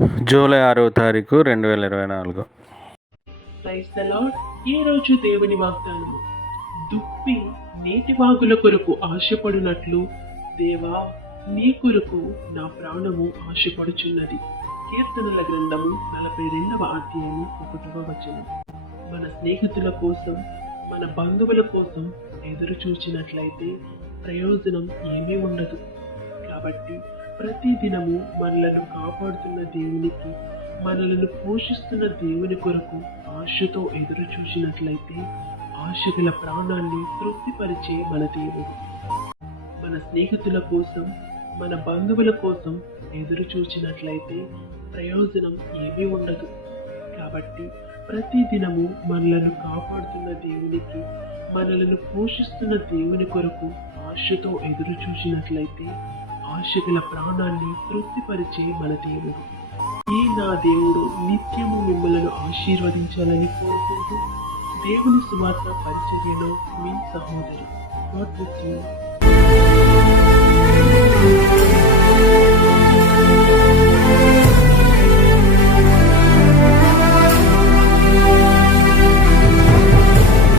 July ఆరవ తారీఖు రెండు వేల ఇరవై నాలుగు. ప్రైజ్ ఈ రోజు దేవుని వాగ్దానము? దుప్పి నీటి వాగుల కొరకు ఆశపడినట్లు దేవా నీ కొరకు నా ప్రాణము ఆశపడుచున్నది. కీర్తనల గ్రంథము నలభై రెండవ అధ్యాయము ఒకటవ వచనం. మన స్నేహితుల కోసం మన బంధువుల కోసం ఎదురు చూచినట్లయితే ప్రయోజనం ఏమీ ఉండదు. కాబట్టి ప్రతి దినము మనలను కాపాడుతున్న దేవునికి మనలను పోషిస్తున్న దేవుని కొరకు ఆశతో ఎదురు చూసినట్లయితే ఆశ గల ప్రాణాన్ని తృప్తిపరిచే మన దేవుడు. మన స్నేహితుల కోసం మన బంధువుల కోసం ఎదురు చూచినట్లయితే ప్రయోజనం ఏమీ ఉండదు. కాబట్టి ప్రతి దినము మనలను కాపాడుతున్న దేవునికి మనలను పోషిస్తున్న దేవుని కొరకు ఆశతో ఎదురు చూసినట్లయితే ఆశగల ప్రాణాన్ని తృప్తిపరిచే మన దేవుడు ఈ నా దేవుడు నిత్యము మిమ్మలను ఆశీర్వదించాలని కోరుకుంటూ దేవుని సువార్త పరిచర్యలో మీ సహోదరి God bless you.